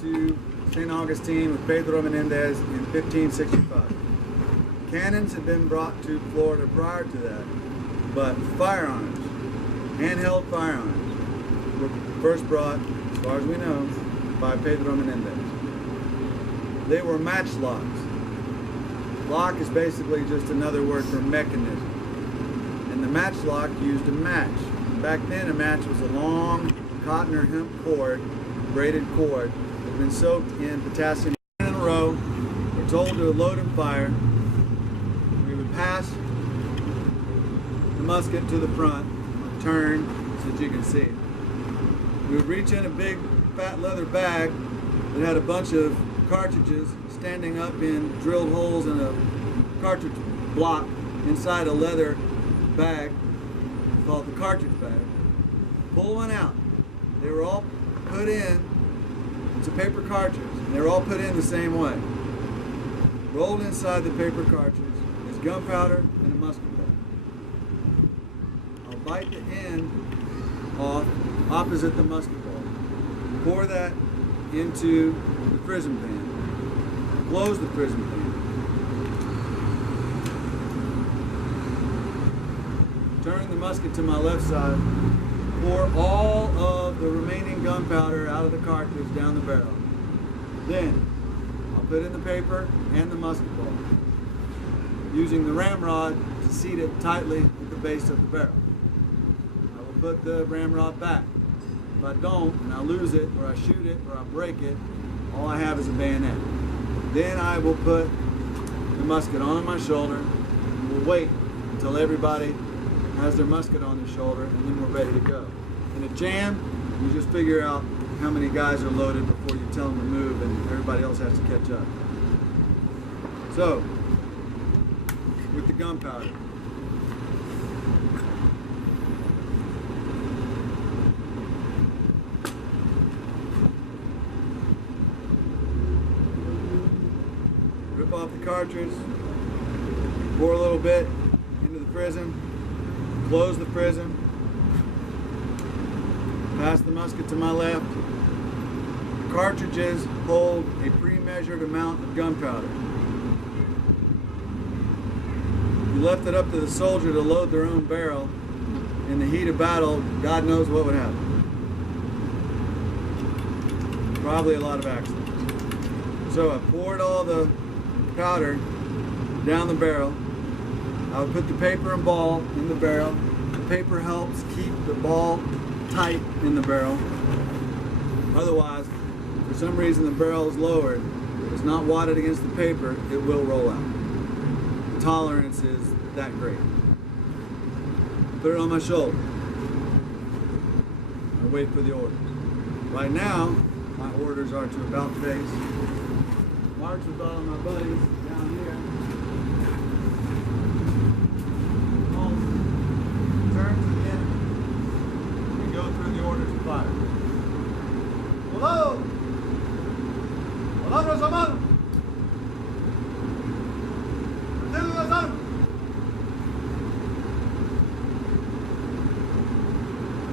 To St Augustine with Pedro Menendez in 1565. Cannons had been brought to Florida prior to that, but firearms, handheld firearms, were first brought, as far as we know, by Pedro Menendez. They were matchlocks. Lock is basically just another word for mechanism. And the matchlock used a match. Back then a match was a long cotton or hemp cord, braided cord, been soaked in potassium in a row. We're told to load and fire. We would pass the musket to the front, turn so that you can see it. We would reach in a big fat leather bag that had a bunch of cartridges standing up in drilled holes in a cartridge block inside a leather bag called the cartridge bag. Pull one out. They were all put in. It's a paper cartridge. And they're all put in the same way. Rolled inside the paper cartridge is gunpowder and a musket ball. I'll bite the end off opposite the musket ball. Pour that into the prison pan. Close the prison pan. Turn the musket to my left side. Pour all of the remaining gunpowder out of the cartridge down the barrel. Then, I'll put in the paper and the musket ball, using the ramrod to seat it tightly at the base of the barrel. I will put the ramrod back. If I don't, and I lose it, or I shoot it, or I break it, all I have is a bayonet. Then I will put the musket on my shoulder, and we'll wait until everybody has their musket on their shoulder, and then we're ready to go. In a jam, you just figure out how many guys are loaded before you tell them to move, and everybody else has to catch up. So, with the gunpowder. Rip off the cartridge, pour a little bit into the prison. Close the prison, pass the musket to my left. The cartridges hold a pre-measured amount of gunpowder. You left it up to the soldier to load their own barrel. In the heat of battle, God knows what would happen. Probably a lot of accidents. So I poured all the powder down the barrel. I would put the paper and ball in the barrel. The paper helps keep the ball tight in the barrel. Otherwise, for some reason the barrel is lowered. If it's not wadded against the paper, it will roll out. The tolerance is that great. Put it on my shoulder. I wait for the orders. Right now, my orders are to about face. March with all of my buddies down here. Turn to the enemy and go through the orders of fire. Hello! Palabras a mano! Retiro las armas!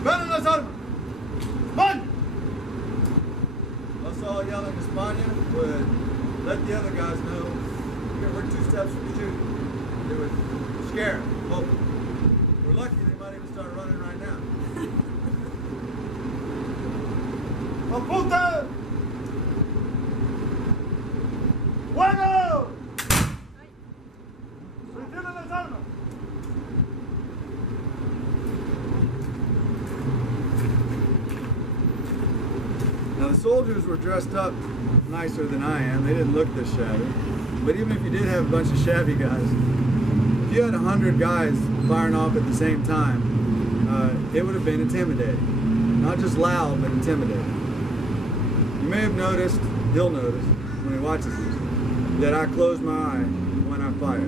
Ven las armas! España! Us all yelling España would let the other guys know 2 steps from shooting. They would scare them, hope. If we're lucky, they might even start running right now. ¡Apunta! ¡Fuego! ¡Retienen las armas! Now the soldiers were dressed up nicer than I am. They didn't look this shabby. But even if you did have a bunch of shabby guys, if you had 100 guys firing off at the same time, it would have been intimidating. Not just loud, but intimidating. You may have noticed, he'll notice when he watches this, that I close my eye when I fire.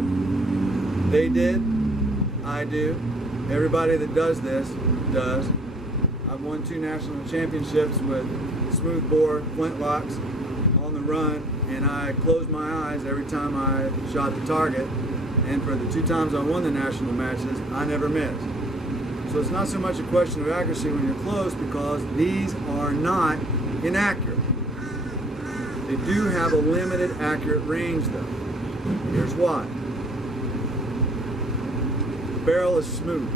They did, I do, everybody that does this does. I've won 2 national championships with smoothbore flintlocks on the run, and I closed my eyes every time I shot the target, and for the 2 times I won the national matches, I never missed. So it's not so much a question of accuracy when you're close, because these are not inaccurate. They do have a limited accurate range though. Here's why. The barrel is smooth.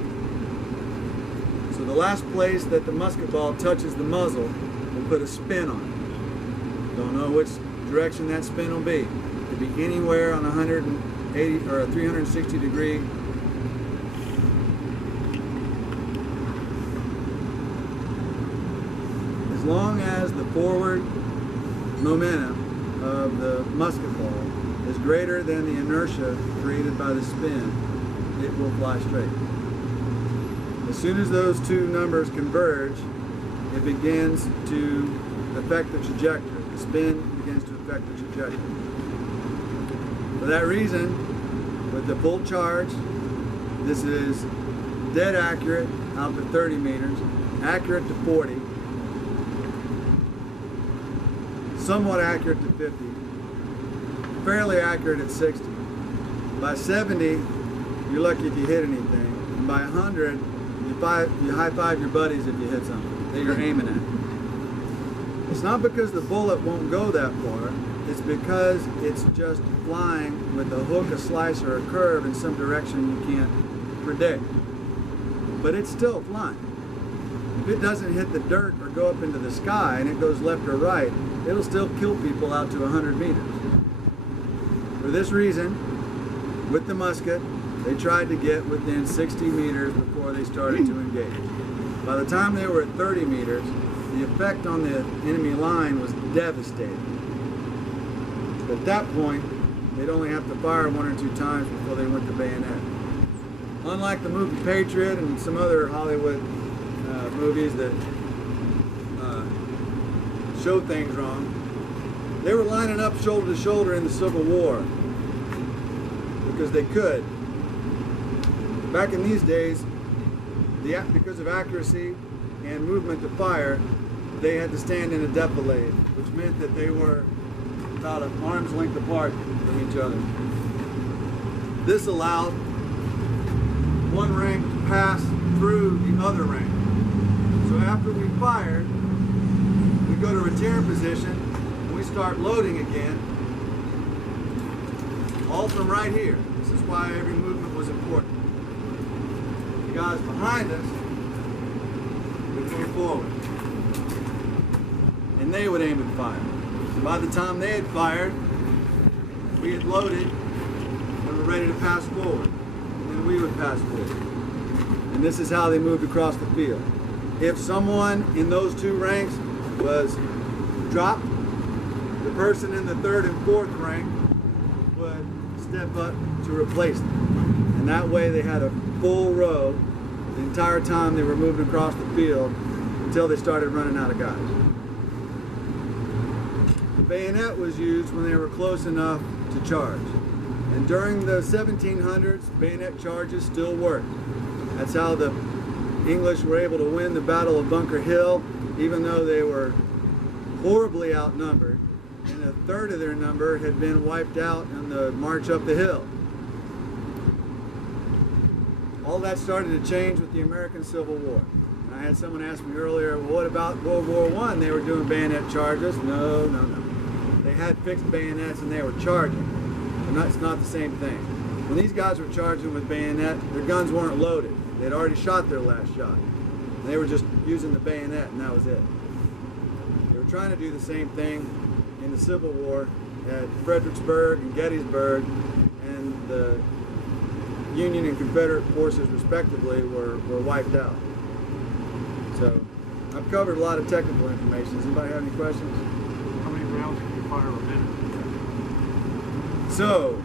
So the last place that the musket ball touches the muzzle will put a spin on it. Don't know which direction that spin will be. It could be anywhere on 180 or a 360 degree. As long as the forward momentum of the musket ball is greater than the inertia created by the spin, it will fly straight. As soon as those 2 numbers converge, it begins to affect the trajectory. The spin begins to affect the trajectory. For that reason, with the full charge, this is dead accurate out to 30 meters, accurate to 40, somewhat accurate to 50, fairly accurate at 60. By 70, you're lucky if you hit anything. And by 100, you high-five your buddies if you hit something that you're aiming at. It's not because the bullet won't go that far, it's because it's just flying with a hook, a slice, or a curve in some direction you can't predict. But it's still flying. If it doesn't hit the dirt or go up into the sky and it goes left or right, it'll still kill people out to 100 meters. For this reason, with the musket, they tried to get within 60 meters before they started to engage. By the time they were at 30 meters, the effect on the enemy line was devastating. At that point, they'd only have to fire 1 or 2 times before they went to bayonet. Unlike the movie Patriot and some other Hollywood movies that show things wrong, they were lining up shoulder to shoulder in the Civil War because they could. Back in these days, because of accuracy and movement to fire, they had to stand in a defilade, which meant that they were about an arm's length apart from each other. This allowed one rank to pass through the other rank. So after we fired, we go to return position, and we start loading again, all from right here. This is why every movement was important. The guys behind us would move forward, and they would aim and fire. And by the time they had fired, we had loaded and were ready to pass forward, and then we would pass forward. And this is how they moved across the field. If someone in those 2 ranks was dropped, the person in the 3rd and 4th rank would step up to replace them. And that way they had a full row the entire time they were moving across the field until they started running out of guys. The bayonet was used when they were close enough to charge. And during the 1700s, bayonet charges still worked. That's how the English were able to win the Battle of Bunker Hill, even though they were horribly outnumbered, and 1/3 of their number had been wiped out in the march up the hill. All that started to change with the American Civil War. And I had someone ask me earlier, well, what about World War I? They were doing bayonet charges. No. They had fixed bayonets and they were charging. it's not the same thing. When these guys were charging with bayonet, their guns weren't loaded. They'd already shot their last shot. They were just using the bayonet, and that was it. They were trying to do the same thing in the Civil War at Fredericksburg and Gettysburg, and the Union and Confederate forces, respectively, were wiped out. So, I've covered a lot of technical information. Does anybody have any questions? How many rounds can you fire a minute? So,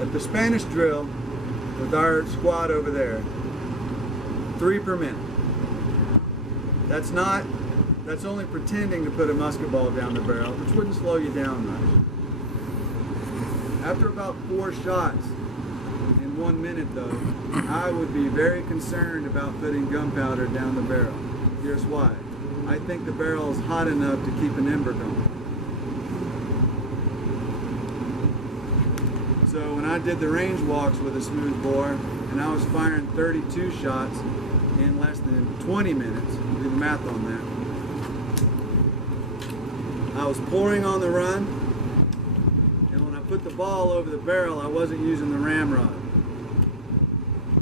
at the Spanish drill, with our squad over there, 3 per minute. That's only pretending to put a musket ball down the barrel, which wouldn't slow you down much. After about 4 shots in 1 minute though, I would be very concerned about putting gunpowder down the barrel. Here's why. I think the barrel is hot enough to keep an ember going. So when I did the range walks with a smooth bore, and I was firing 32 shots in less than 20 minutes, do the math on that. I was pouring on the run, and when I put the ball over the barrel, I wasn't using the ramrod.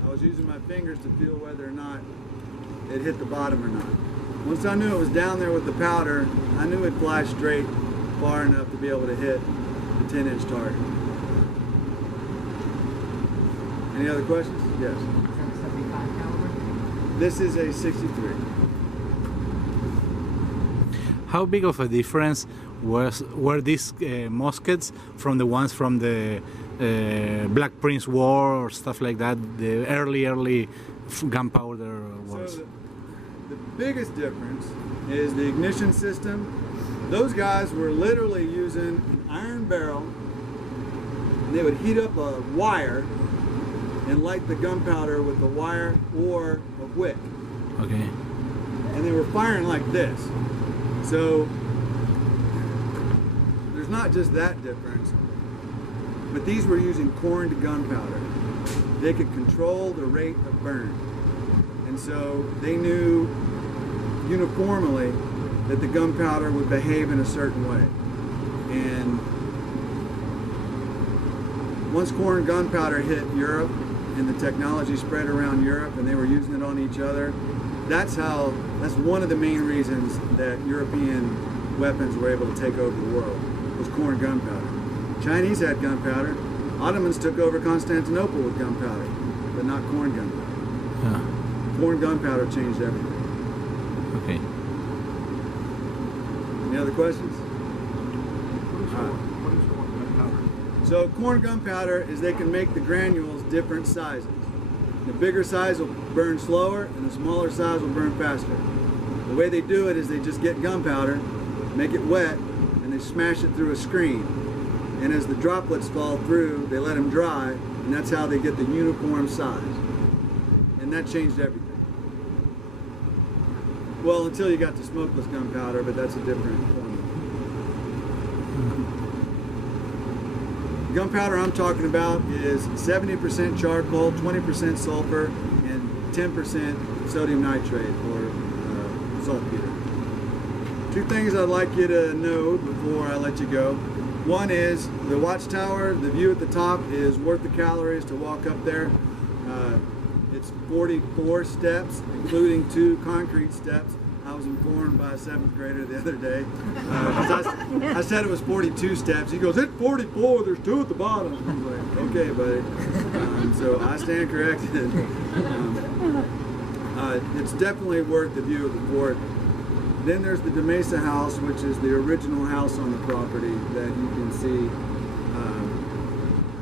I was using my fingers to feel whether or not it hit the bottom or not. Once I knew it was down there with the powder, I knew it'd fly straight far enough to be able to hit the 10-inch target. Any other questions? Yes. Is that a 75 caliber? This is a 63. How big of a difference were these muskets from the ones from the Black Prince War or stuff like that, the early gunpowder wars? So the biggest difference is the ignition system. Those guys were literally using an iron barrel, and they would heat up a wire and light the gunpowder with the wire or a wick. Okay. And they were firing like this. So there's not just that difference, but these were using corned gunpowder. They could control the rate of burn. And so they knew uniformly that the gunpowder would behave in a certain way. And once corn gunpowder hit Europe and the technology spread around Europe and they were using it on each other, that's one of the main reasons that European weapons were able to take over the world, was corn gunpowder. Chinese had gunpowder. Ottomans took over Constantinople with gunpowder, but not corn gunpowder. Yeah. Corn gunpowder changed everything. Okay. Any other questions? What is corn gunpowder? So corn gunpowder is they can make the granules different sizes. The bigger size will burn slower and the smaller size will burn faster. The way they do it is they just get gunpowder, make it wet, and they smash it through a screen. And as the droplets fall through, they let them dry, and that's how they get the uniform size. And that changed everything. Well, until you got to smokeless gunpowder, but that's a different formula. Gunpowder I'm talking about is 70% charcoal, 20% sulfur, and 10% sodium nitrate or saltpeter. 2 things I'd like you to know before I let you go. One is the watchtower, the view at the top is worth the calories to walk up there. It's 44 steps, including 2 concrete steps. I was informed by a 7th grader the other day. I said it was 42 steps. He goes, it's 44, there's 2 at the bottom. I was like, okay, buddy. So I stand corrected. It's definitely worth the view of the fort. Then there's the De Mesa house, which is the original house on the property that you can see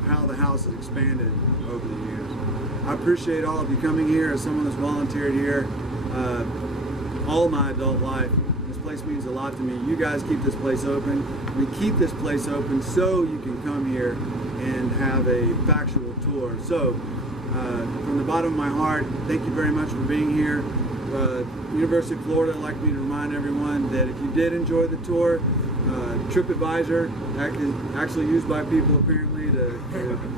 how the house has expanded over the years. I appreciate all of you coming here as someone that's volunteered here all my adult life. This place means a lot to me. You guys keep this place open. We keep this place open so you can come here and have a factual tour. So from the bottom of my heart, thank you very much for being here. University of Florida, I'd like me to remind everyone that if you did enjoy the tour, TripAdvisor is actually used by people apparently to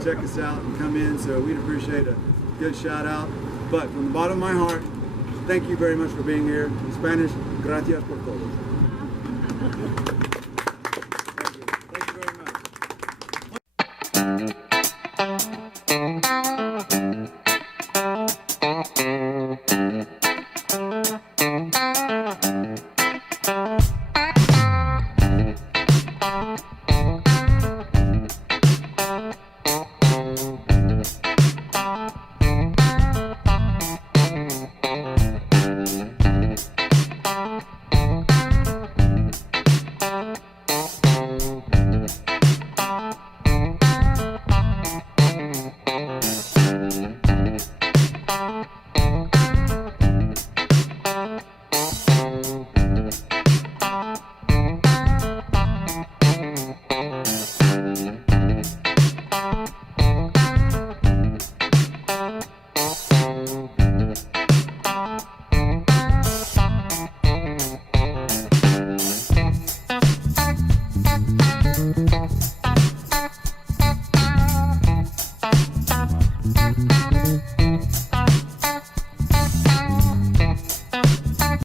check us out and come in, so we'd appreciate a good shout out. But from the bottom of my heart, thank you very much for being here. In Spanish, gracias por todo. Thank